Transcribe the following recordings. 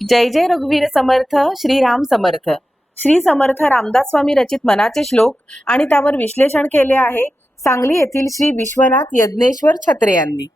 जय जय रघुवीर समर्थ. श्री राम समर्थ. श्री समर्थ रामदास स्वामी रचित मनाचे श्लोक आणि त्यावर विश्लेषण केले आहे सांगली येथील श्री विश्वनाथ यज्ञेश्वर छत्रे यांनी.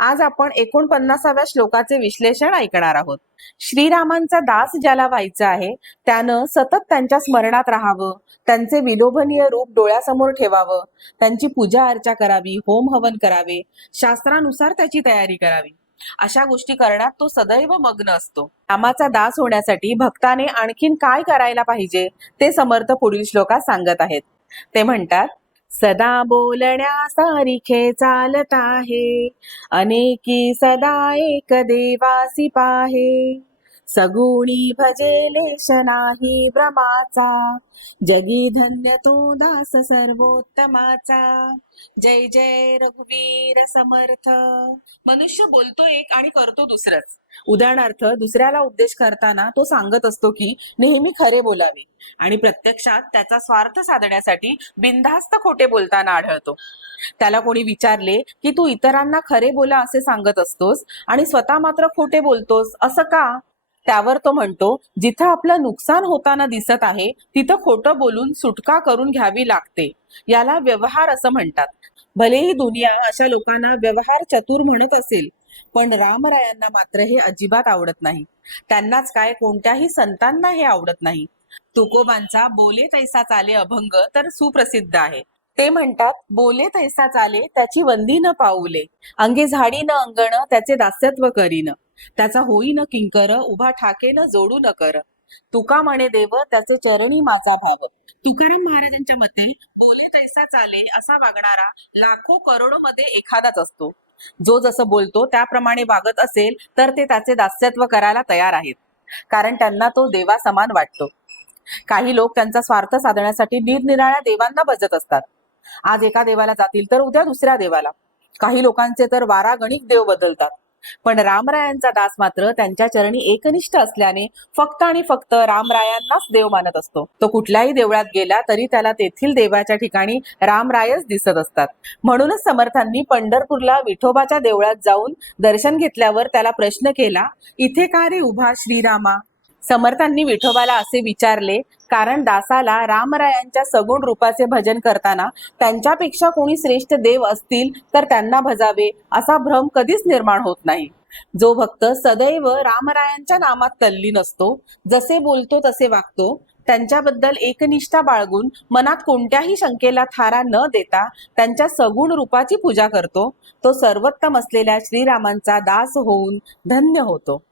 आज आपण 49व्या श्लोकाचे विश्लेषण ऐकणार आहोत. श्रीरामांचा दास ज्याला व्हायचा आहे त्यानं सतत त्यांच्या स्मरणात राहावं, त्यांचे विलोभनीय रूप डोळ्यासमोर ठेवावं, त्यांची पूजा अर्चा करावी, होम हवन करावे, शास्त्रानुसार त्याची तयारी करावी. अशा गोष्टी करण्यात तो सदैव मग्न असतो. रामाचा दास होण्यासाठी भक्ताने आणखीन काय करायला पाहिजे ते समर्थ पुढील श्लोकात सांगत आहेत. ते म्हणतात, सदा बोलण्यासारिखे चालत आहे, अनेकी सदा एक देवासी पाहे, सगुणी भजेलेश नाही भ्रमाचा, जगी धन्य तो दास सर्वोत्तमाचा. जय जय रघुवीर समर्थ. मनुष्य बोलतो एक आणि करतो दुसरंच. उदाहरणार्थ, दुसऱ्याला उपदेश करताना तो सांगत असतो की नेहमी खरे बोलावे आणि प्रत्यक्षात त्याचा स्वार्थ साधण्यासाठी बिनधास्त खोटे बोलताना आढळतो. त्याला कोणी विचारले की तू इतरांना खरे बोला असे सांगत असतोस आणि स्वतः मात्र खोटे बोलतोस, असं का? त्यावर तो म्हणतो, जिथं आपलं नुकसान होताना दिसत आहे तिथं खोटं बोलून सुटका करून घ्यावी लागते. याला व्यवहार असं म्हणतात. भलेही दुनिया अशा लोकांना व्यवहार चतुर म्हणत असेल, पण रामरायांना मात्र हे अजिबात आवडत नाही. त्यांनाच काय, कोणत्याही संतांना हे आवडत नाही. तुकोबांचा बोले तैसा चाले अभंग तर सुप्रसिद्ध आहे. ते म्हणतात, बोले तैसा चाले त्याची वंदी न पाऊले, अंगे झाडी न अंगण त्याचे दास्यत्व करीन, त्याचा होई न किंकर उभा ठाके न जोडू न कर, तुका म्हणे देव त्याचे चरणी माझा भाव. तुकाराम महाराजांच्या मते बोले तैसा चाले असा वागणारा लाखो करोडो मध्ये एखादाच असतो. जो जसं बोलतो त्याप्रमाणे वागत असेल तर ते त्याचे दास्यत्व करायला तयार आहेत, कारण त्यांना तो देवा समान वाटतो. काही लोक त्यांचा स्वार्थ साधण्यासाठी निरनिराळ्या देवांना भजत असतात. आज एका देवाला जातील तर उद्या दुसऱ्या देवाला. काही लोकांचे तर वारागणिक देव बदलतात. पण रामरायांचा दास मात्र त्यांच्या चरणी एकनिष्ठ असल्याने फक्त आणि फक्त रामरायांनाच देव मानत असतो. तो कुठल्याही देवळात गेला तरी त्याला तेथील देवाच्या ठिकाणी रामरायच दिसत असतात. म्हणूनच समर्थांनी पंढरपूरला विठोबाच्या देवळात जाऊन दर्शन घेतल्यावर त्याला प्रश्न केला, इथे का रे उभा श्रीरामा? समर्थांनी विठोबाला असे विचारले कारण दासाला रामरायांच्या सगुण रूपाचे भजन करताना त्यांच्यापेक्षा कोणी श्रेष्ठ देव असतील तर त्यांना भजावे असा भ्रम कधीच निर्माण होत नाही. जो भक्त सदैव रामरायांच्या नामात तल्लीन असतो, जसे बोलतो तसे वागतो, त्यांच्याबद्दल एकनिष्ठा बाळगून मनात कोणत्याही शंकेला थारा न देता त्यांच्या सगुण रूपाची पूजा करतो, तो सर्वोत्तम असलेल्या श्रीरामांचा दास होऊन धन्य होतो.